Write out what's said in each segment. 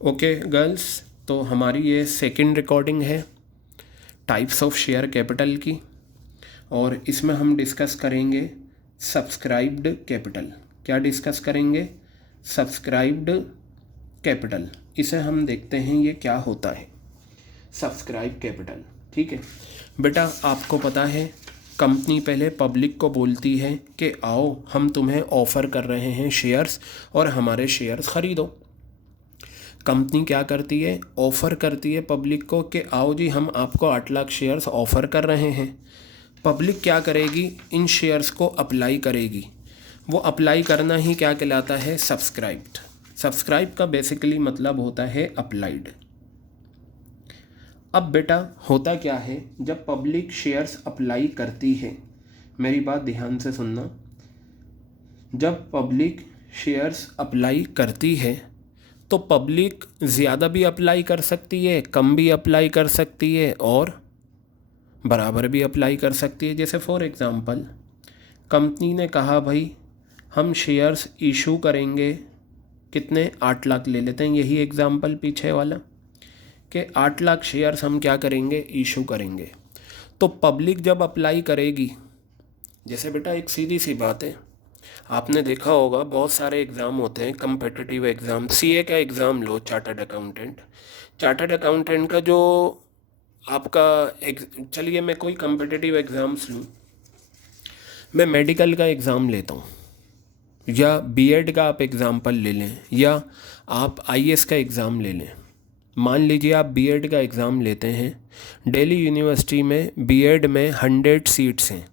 Okay girls, तो हमारी ये सेकंड रिकॉर्डिंग है टाइप्स ऑफ शेयर कैपिटल की, और इसमें हम डिस्कस करेंगे सब्सक्राइब्ड कैपिटल। क्या डिस्कस करेंगे? Subscribed capital. इसे हम देखते हैं ये क्या होता है सब्सक्राइब कैपिटल। ठीक है बेटा, आपको पता है कंपनी पहले पब्लिक को बोलती है कि आओ हम तुम्हें ऑफ़र कर रहे हैं शेयर्स और हमारे शेयर्स ख़रीदो। कंपनी क्या करती है? ऑफ़र करती है पब्लिक को कि आओ जी हम आपको 8 लाख शेयर्स ऑफ़र कर रहे हैं। पब्लिक क्या करेगी? इन शेयर्स को अप्लाई करेगी। वो अप्लाई करना ही क्या कहलाता है? सब्सक्राइब्ड। सब्सक्राइब का बेसिकली मतलब होता है अप्लाइड। अब बेटा होता क्या है जब पब्लिक शेयर्स अप्लाई करती है, मेरी बात ध्यान से सुनना। जब पब्लिक शेयर्स अप्लाई करती है तो पब्लिक ज़्यादा भी अप्लाई कर सकती है, कम भी अप्लाई कर सकती है और बराबर भी अप्लाई कर सकती है। जैसे फॉर एग्ज़ाम्पल कंपनी ने कहा भाई हम शेयर्स इशू करेंगे, कितने? 8 लाख ले लेते हैं, यही एग्ज़ाम्पल पीछे वाला, कि 8 लाख शेयर्स हम क्या करेंगे? इशू करेंगे। तो पब्लिक जब अप्लाई करेगी, जैसे बेटा एक सीधी सी बात है, आपने देखा होगा बहुत सारे एग्ज़ाम होते हैं कम्पिटिटिव एग्ज़ाम। सीए का एग्ज़ाम लो, चार्टर्ड अकाउंटेंट। चार्टर्ड अकाउंटेंट का जो आपका चलिए मैं कोई कम्पिटिटिव एग्ज़ाम्स लूँ, मैं मेडिकल का एग्ज़ाम लेता हूँ, या बीएड का आप एग्ज़ाम्पल ले लें, या आप आईएएस का एग्ज़ाम ले लें। मान लीजिए आप बीएड का एग्ज़ाम लेते हैं, दिल्ली यूनिवर्सिटी में बीएड में 100 सीट्स हैं,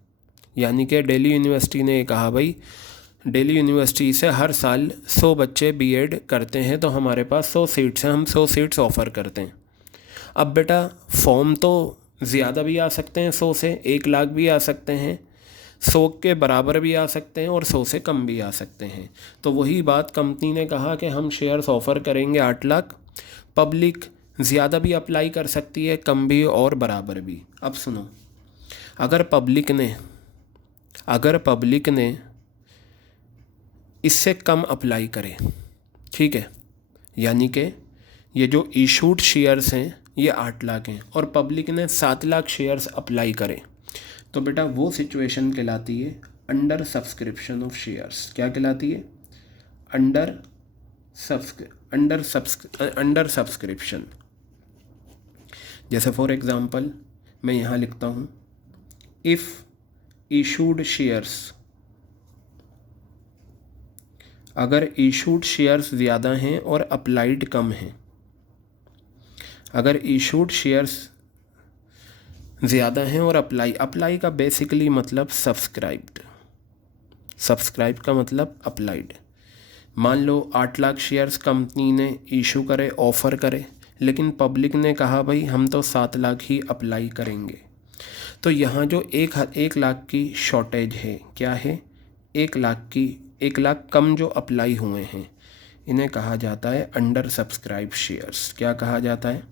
यानी कि दिल्ली यूनिवर्सिटी ने कहा भाई दिल्ली यूनिवर्सिटी से हर साल 100 बच्चे बीएड करते हैं तो हमारे पास 100 सीट्स हैं, हम 100 सीट्स ऑफ़र करते हैं। अब बेटा फॉर्म तो ज़्यादा भी आ सकते हैं, 100 से 1 लाख भी आ सकते हैं, 100 के बराबर भी आ सकते हैं और 100 से कम भी आ सकते हैं। तो वही बात कंपनी ने कहा कि हम शेयर्स ऑफ़र करेंगे 8 लाख। पब्लिक ज़्यादा भी अप्लाई कर सकती है, कम भी और बराबर भी। अब सुनो, अगर पब्लिक ने इससे कम अप्लाई करे, ठीक है, यानी कि ये जो इशूड शेयर्स हैं ये 8 लाख हैं और पब्लिक ने 7 लाख शेयर्स अप्लाई करें, तो बेटा वो सिचुएशन कहलाती है अंडर सब्सक्रिप्शन ऑफ शेयर्स। क्या कहलाती है? Under subscription. जैसे फॉर एग्ज़ाम्पल मैं यहाँ लिखता हूँ, इफ़ इशूड शेयर्स, अगर इशूड शेयर्स ज़्यादा हैं और अप्लाइड कम हैं, अगर इशूड शेयर्स ज़्यादा हैं और अप्लाई का बेसिकली मतलब सब्सक्राइब्ड, सब्सक्राइब का मतलब अप्लाइड। मान लो 8 लाख शेयर्स कंपनी ने इशू करे, ऑफ़र करे, लेकिन पब्लिक ने कहा भाई हम तो 7 लाख ही अप्लाई करेंगे। तो यहाँ जो 1 लाख की शॉर्टेज है, क्या है? 1 लाख कम जो अप्लाई हुए हैं, इन्हें कहा जाता है अंडर सब्सक्राइब शेयर्स। क्या कहा जाता है?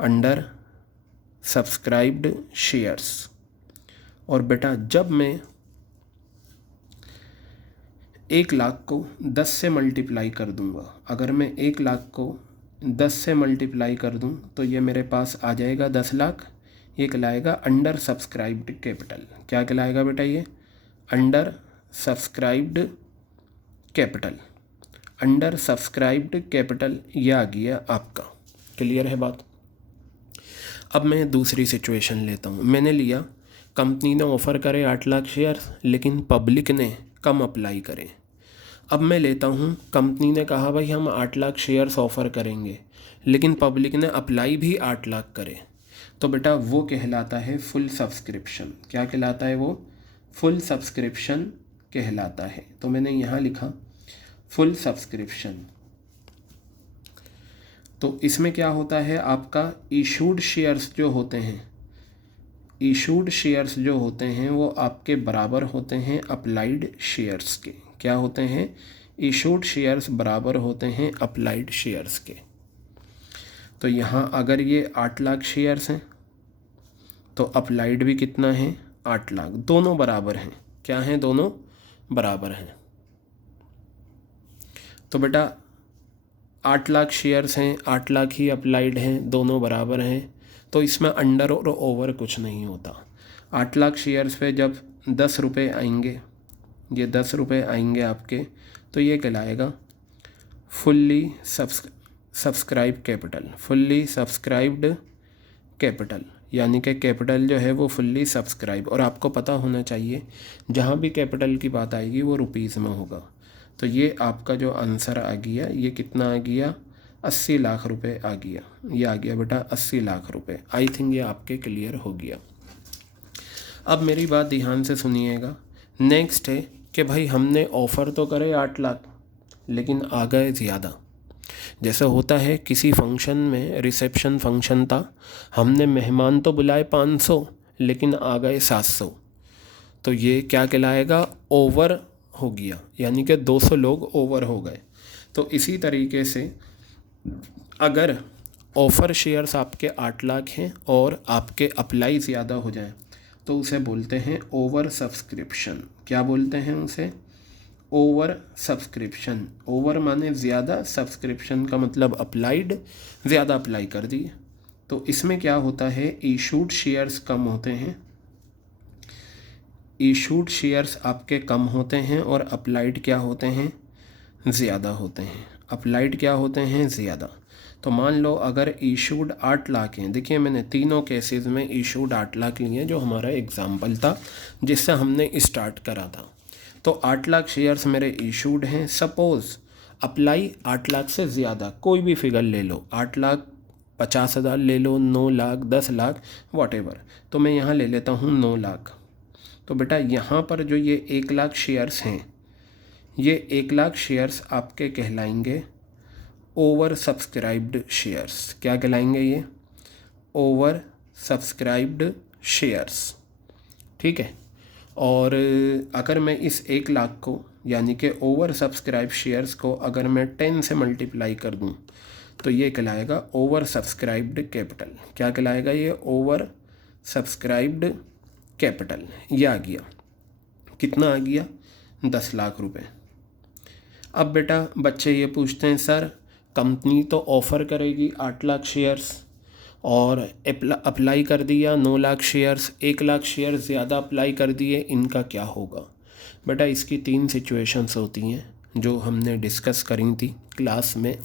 Under subscribed shares. और बेटा जब मैं 1 लाख को 10 से मल्टीप्लाई कर दूंगा, अगर मैं 1 लाख को 10 से मल्टीप्लाई कर दूं तो ये मेरे पास आ जाएगा 10 लाख। ये कहलाएगा अंडर सब्सक्राइब्ड कैपिटल। क्या कहलाएगा बेटा? ये under subscribed capital. Under subscribed capital ये आ गया आपका। क्लियर है बात? अब मैं दूसरी सिचुएशन लेता हूँ। मैंने लिया कंपनी ने ऑफ़र करे 8 लाख शेयर, लेकिन पब्लिक ने कम अप्लाई करें। अब मैं लेता हूँ कंपनी ने कहा भाई हम 8 लाख शेयर्स ऑफ़र करेंगे, लेकिन पब्लिक ने अप्लाई भी 8 लाख करे, तो बेटा वो कहलाता है फुल सब्सक्रिप्शन। क्या कहलाता है वो? फुल सब्सक्रिप्शन कहलाता है। तो मैंने यहाँ लिखा फुल सब्सक्रिप्शन। तो इसमें क्या होता है आपका, इशूड शेयर्स जो होते हैं, इशूड शेयर्स जो होते हैं वो आपके बराबर होते हैं अप्लाइड शेयर्स के। क्या होते हैं? इशूड शेयर्स बराबर होते हैं अप्लाइड शेयर्स के। तो यहाँ अगर ये 8 लाख शेयर्स हैं तो अप्लाइड भी कितना है? 8 लाख। दोनों बराबर हैं। क्या हैं? दोनों बराबर हैं। तो बेटा 8 लाख शेयर्स हैं, 8 लाख ही अप्लाइड हैं, दोनों बराबर हैं, तो इसमें अंडर और ओवर कुछ नहीं होता। 8 लाख शेयर्स पे जब 10 रुपये आएंगे, ये 10 रुपये आएंगे आपके, तो ये कहलाएगा fully subscribe capital, fully subscribed capital, यानी कि कैपिटल जो है वो फुल्ली सब्सक्राइब। और आपको पता होना चाहिए जहाँ भी कैपिटल की बात आएगी वो रुपीज़ में होगा। तो ये आपका जो आंसर आ गया, ये कितना आ गया, 80 लाख रुपए आ गया। ये आ गया बेटा 80 लाख रुपए। आई थिंक ये आपके क्लियर हो गया। अब मेरी बात ध्यान से सुनिएगा। नेक्स्ट है कि भाई हमने ऑफ़र तो करे 8 लाख, लेकिन आ गए ज़्यादा। जैसे होता है किसी फंक्शन में, रिसेप्शन फंक्शन था, हमने मेहमान तो बुलाए 500 लेकिन आ गए 700, तो ये क्या कहलाएगा, ओवर हो गया, यानी कि 200 लोग ओवर हो गए। तो इसी तरीके से अगर ऑफ़र शेयर्स आपके 8 लाख हैं और आपके अप्लाई ज़्यादा हो जाए तो उसे बोलते हैं ओवर सब्सक्रिप्शन। क्या बोलते हैं उसे, ओवर सब्सक्रिप्शन। ओवर माने ज़्यादा, सब्सक्रिप्शन का मतलब अप्लाइड, ज़्यादा अप्लाई कर दिए। तो इसमें क्या होता है, इशूड शेयर्स कम होते हैं, इशूड शेयर्स आपके कम होते हैं और अप्लाइड क्या होते हैं, ज़्यादा होते हैं। अप्लाइड क्या होते हैं, ज़्यादा। तो मान लो अगर इशूड 8 लाख हैं, देखिए मैंने तीनों केसेस में इशूड 8 लाख लिए जो हमारा एग्जाम्पल था जिससे हमने स्टार्ट करा था। तो 8 लाख शेयर्स मेरे इशूड हैं। सपोज़ अप्लाई 8 लाख से ज़्यादा, कोई भी फिगर ले लो, 8 लाख 50,000 ले लो, 9 लाख, 10 लाख, वॉटेवर। तो मैं यहाँ ले लेता हूँ 9 लाख। तो बेटा यहाँ पर जो ये 1 लाख शेयर्स हैं, ये 1 लाख शेयर्स आपके कहलाएंगे ओवर सब्सक्राइब्ड शेयर्स। क्या कहलाएंगे ये, ओवर सब्सक्राइब्ड शेयर्स। ठीक है। और अगर मैं इस 1 लाख को, यानी कि ओवर सब्सक्राइब शेयर्स को अगर मैं 10 से मल्टीप्लाई कर दूं तो ये कहलाएगा ओवर सब्सक्राइब्ड कैपिटल। क्या कहलाएगा ये, ओवर सब्सक्राइब्ड कैपिटल। ये आ गया, कितना आ गया, 10 लाख रुपए। अब बेटा बच्चे ये पूछते हैं सर कंपनी तो ऑफ़र करेगी 8 लाख शेयर्स और अप्लाई कर दिया 9 लाख शेयर्स, 1 लाख शेयर ज़्यादा अप्लाई कर दिए, इनका क्या होगा। बेटा इसकी 3 सिचुएशंस होती हैं जो हमने डिस्कस करी थी क्लास में,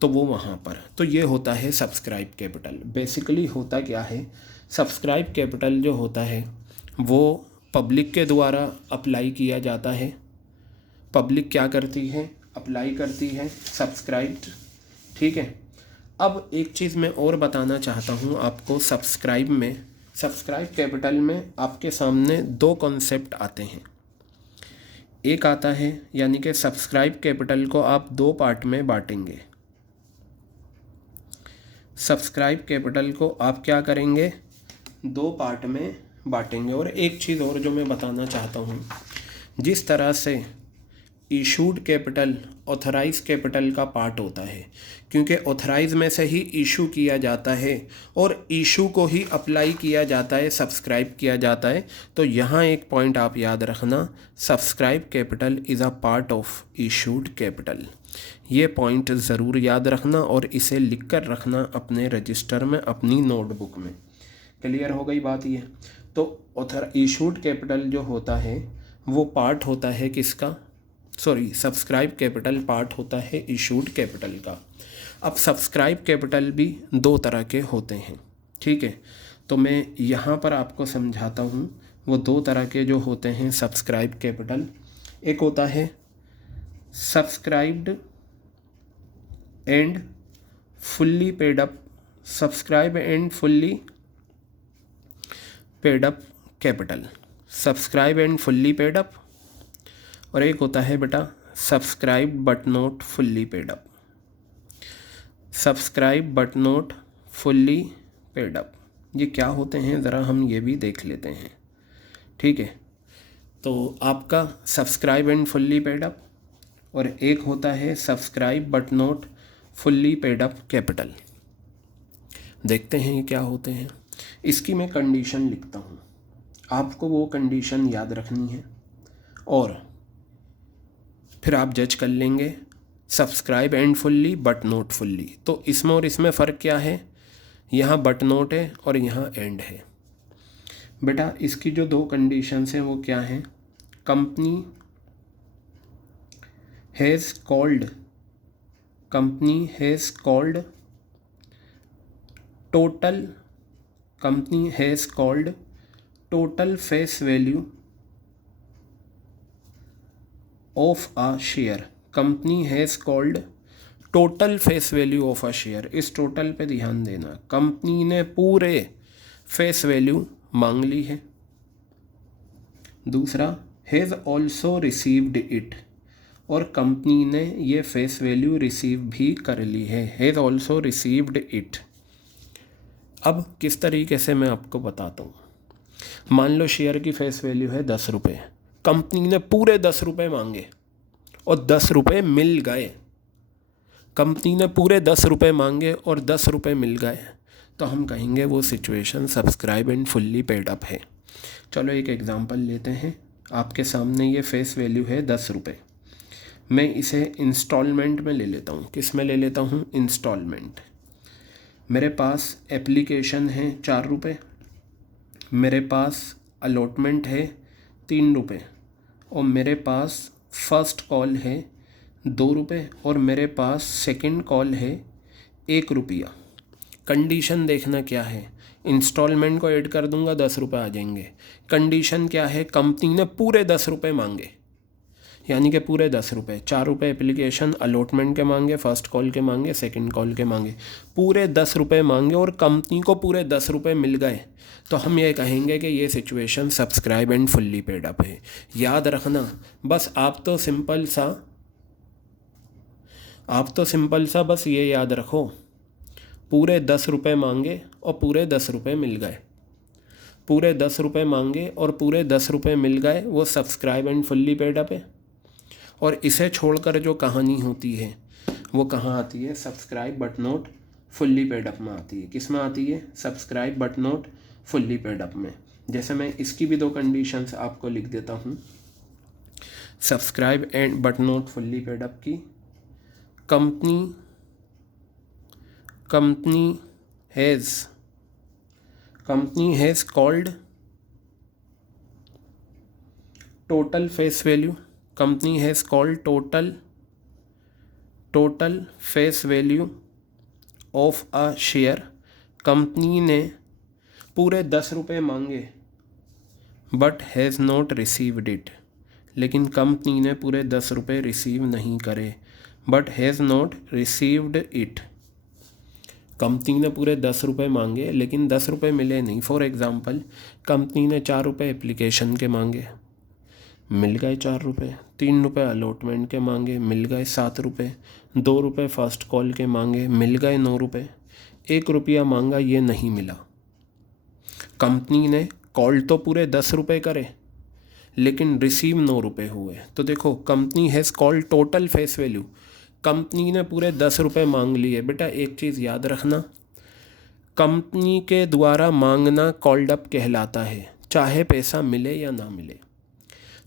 तो वो वहाँ पर, तो ये होता है सब्सक्राइब कैपिटल। बेसिकली होता क्या है, सब्सक्राइब कैपिटल जो होता है वो पब्लिक के द्वारा अप्लाई किया जाता है। पब्लिक क्या करती है, अप्लाई करती है सब्सक्राइब्ड। ठीक है। अब एक चीज़ मैं और बताना चाहता हूँ आपको, सब्सक्राइब में, सब्सक्राइब कैपिटल में आपके सामने 2 कॉन्सेप्ट आते हैं। एक आता है, यानी कि सब्सक्राइब कैपिटल को आप 2 पार्ट में बांटेंगे। सब्सक्राइब कैपिटल को आप क्या करेंगे, 2 पार्ट में बांटेंगे। और एक चीज़ और जो मैं बताना चाहता हूँ, जिस तरह से इशूड कैपिटल ऑथराइज कैपिटल का पार्ट होता है, क्योंकि ऑथराइज में से ही इशू किया जाता है और इशू को ही अप्लाई किया जाता है, सब्सक्राइब किया जाता है। तो यहाँ एक पॉइंट आप याद रखना, subscribe capital is a part of issued capital. ये पॉइंट ज़रूर याद रखना और इसे लिख कर रखना अपने रजिस्टर में, अपनी नोटबुक में। क्लियर हो गई बात ये। तो इशूड कैपिटल जो होता है वो पार्ट होता है किसका, सब्सक्राइब कैपिटल पार्ट होता है इशूड कैपिटल का। अब सब्सक्राइब कैपिटल भी 2 तरह के होते हैं। ठीक है। तो मैं यहाँ पर आपको समझाता हूँ वो 2 तरह के जो होते हैं सब्सक्राइब कैपिटल। एक होता है subscribed and fully paid up, subscribe and fully paid up capital, subscribe and fully paid up. और एक होता है बेटा subscribe but not fully paid up, subscribe but not fully paid up. ये क्या होते हैं ज़रा हम ये भी देख लेते हैं। ठीक है। तो आपका subscribe and fully paid up और एक होता है subscribe but not fully paid up capital. देखते हैं ये क्या होते हैं। इसकी मैं कंडीशन लिखता हूँ, आपको वो कंडीशन याद रखनी है और फिर आप जज कर लेंगे subscribe and fully but not fully. तो इसमें और इसमें फ़र्क क्या है, यहाँ बट नॉट है और यहाँ एंड है। बेटा इसकी जो दो कंडीशंस हैं वो क्या हैं, company has called total face value of a share. Company has called total face value of a share. इस टोटल पे ध्यान देना, कंपनी ने पूरे फेस वैल्यू मांग ली है। दूसरा, हैज़ ऑल्सो रिसीव्ड इट, और कंपनी ने ये फेस वैल्यू रिसीव भी कर ली है, हैज़ ऑल्सो रिसीव्ड इट। अब किस तरीके से मैं आपको बताता हूँ। मान लो शेयर की फेस वैल्यू है 10 रुपये, कंपनी ने पूरे 10 रुपये मांगे और 10 रुपये मिल गए। कंपनी ने पूरे 10 रुपये मांगे और 10 रुपये मिल गए, तो हम कहेंगे वो situation subscribe and fully paid up है। चलो एक एग्जांपल लेते हैं। आपके सामने ये फेस वैल्यू है 10 रुपये। मैं इसे इंस्टॉलमेंट में ले लेता हूँ। किस में ले लेता हूँ, इंस्टॉलमेंट। मेरे पास एप्लीकेशन है 4 रुपये, मेरे पास अलॉटमेंट है 3 रुपये, और मेरे पास फर्स्ट कॉल है 2 रुपये, और मेरे पास सेकंड कॉल है 1 रुपया। कंडीशन देखना क्या है, इंस्टॉलमेंट को ऐड कर दूंगा 10 रुपये आ जाएंगे। कंडीशन क्या है, कंपनी ने पूरे 10 रुपये मांगे, यानी कि पूरे 10 रुपये। 4 रुपये एप्लीकेशन अलॉटमेंट के मांगे, फर्स्ट कॉल के मांगे, सेकंड कॉल के मांगे, पूरे 10 रुपये मांगे और कंपनी को पूरे 10 रुपये मिल गए, तो हम ये कहेंगे कि ये situation subscribe and fully paid up है। याद रखना, बस आप तो सिंपल सा बस ये याद रखो, पूरे 10 रुपये मांगे और पूरे 10 रुपये मिल गए। पूरे 10 रुपये मांगे और पूरे 10 रुपये मिल गए, वो subscribe and fully paid up है। और इसे छोड़कर जो कहानी होती है वो कहाँ आती है, subscribe but not fully paid up में आती है। किस में आती है, subscribe but not fully paid up में। जैसे मैं इसकी भी 2 कंडीशंस आपको लिख देता हूँ। Subscribe and but not fully paid up की, company has called total face value, company has called total face value of a share. Company ने पूरे 10 रुपये मांगे but has not received it, लेकिन कंपनी ने पूरे 10 रुपये रिसीव नहीं करे, but has not received it. Company ने पूरे 10 रुपये मांगे लेकिन 10 रुपये मिले नहीं। फॉर एग्ज़ाम्पल, कंपनी ने 4 रुपये एप्लीकेशन के मांगे, मिल गए 4 रुपये, 3 रुपये अलॉटमेंट के मांगे, मिल गए 7 रुपये, 2 रुपये फर्स्ट कॉल के मांगे, मिल गए 9 रुपये, 1 रुपया मांगा, ये नहीं मिला। कंपनी ने कॉल तो पूरे 10 रुपये करे लेकिन रिसीव 9 रुपये हुए। तो देखो, company has called total face value, company ने पूरे 10 रुपये मांग लिए। बेटा एक चीज़ याद रखना, कंपनी के द्वारा मांगना कॉल्ड अप कहलाता है, चाहे पैसा मिले या ना मिले।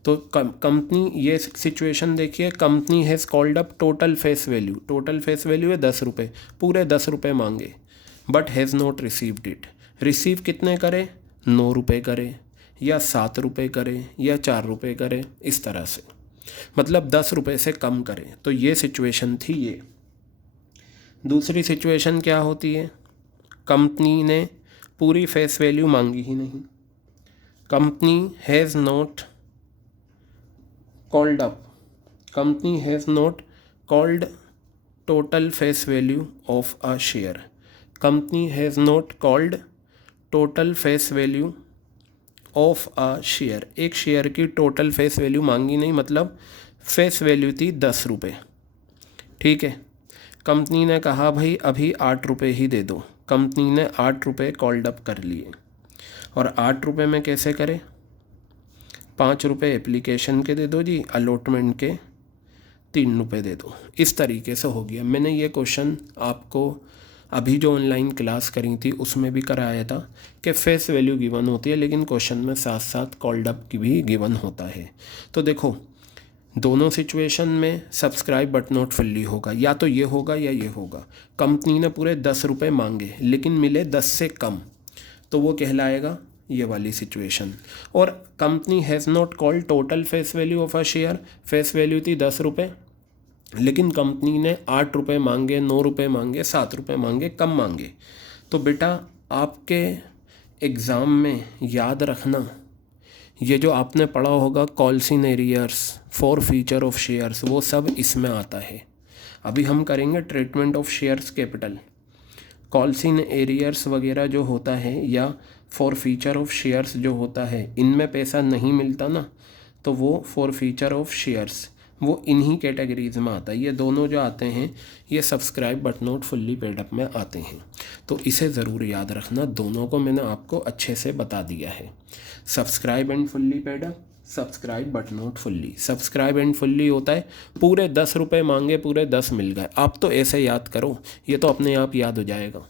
तो कंपनी, ये सिचुएशन देखिए, company has called up total face value, total face value है 10 रुपये, पूरे 10 रुपये मांगे but has not received it. Receive कितने करे, 9 रुपये करे या 7 रुपये करे या 4 रुपये करे, इस तरह से, मतलब 10 रुपये से कम करें। तो ये सिचुएशन थी ये। दूसरी सिचुएशन क्या होती है, कंपनी ने पूरी फेस वैल्यू मांगी ही नहीं, company has not called up, company has not called total face value of a share, company has not called total face value of a share. एक शेयर की टोटल फेस वैल्यू मांगी नहीं, मतलब face value थी 10 रुपये, ठीक है। Company ने कहा भाई अभी 8 रुपये ही दे दो, कंपनी ने 8 रुपये कॉल्ड अप कर लिए। और 8 रुपये में कैसे करें, 5 रुपये एप्लीकेशन के दे दो जी, अलॉटमेंट के 3 रुपये दे दो। इस तरीके से हो गया। मैंने ये क्वेश्चन आपको अभी जो ऑनलाइन क्लास करी थी उसमें भी कराया था कि फेस वैल्यू गिवन होती है लेकिन क्वेश्चन में साथ साथ कॉल्ड अप की भी गिवन होता है। तो देखो, दोनों सिचुएशन में सब्सक्राइब बट नॉट फुल्ली होगा, या तो ये होगा या ये होगा। कंपनी ने पूरे 10 रुपये मांगे लेकिन मिले 10 से कम, तो वो कहलाएगा ये वाली सिचुएशन। और company has not called total face value of a share, face value थी 10 रुपये लेकिन कंपनी ने 8 रुपये मांगे, 9 रुपये मांगे, 7 रुपये मांगे, कम मांगे। तो बेटा आपके एग्ज़ाम में याद रखना, ये जो आपने पढ़ा होगा calls in arrears, forfeiture of shares, वो सब इसमें आता है। अभी हम करेंगे treatment of shares capital. Calls in arrears वगैरह जो होता है या फॉर फीचर ऑफ शेयर्स जो होता है, इनमें पैसा नहीं मिलता ना, तो वो फॉर फीचर ऑफ शेयर्स वो इन्हीं कैटेगरीज में आता है। ये दोनों जो आते हैं ये subscribe but not fully paid up में आते हैं, तो इसे ज़रूर याद रखना। दोनों को मैंने आपको अच्छे से बता दिया है, subscribe and fully paid up, subscribe but not fully. Subscribe and fully होता है पूरे 10 रुपये मांगे, पूरे 10 मिल गए। आप तो ऐसे याद करो, ये तो अपने आप याद हो जाएगा।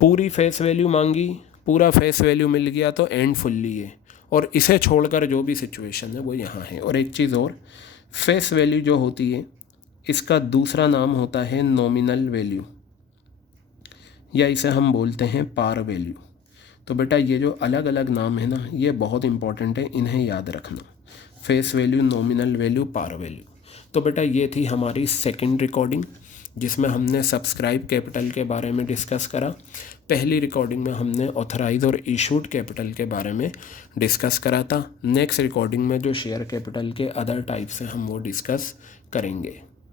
पूरी फेस वैल्यू मांगी, पूरा फेस वैल्यू मिल गया तो एंड फुल्ली है, और इसे छोड़कर जो भी सिचुएशन है वो यहाँ है। और एक चीज़ और, फेस वैल्यू जो होती है इसका दूसरा नाम होता है नॉमिनल वैल्यू, या इसे हम बोलते हैं पार वैल्यू। तो बेटा ये जो अलग अलग नाम है ना, ये बहुत इंपॉर्टेंट है, इन्हें याद रखना। Face value, nominal value, par value. तो बेटा ये थी हमारी सेकंड रिकॉर्डिंग जिसमें हमने सब्सक्राइब कैपिटल के बारे में डिस्कस करा। पहली रिकॉर्डिंग में हमने ऑथराइज और इशूड कैपिटल के बारे में डिस्कस करा था। नेक्स्ट रिकॉर्डिंग में जो शेयर कैपिटल के अदर टाइप्स हैं हम वो डिस्कस करेंगे।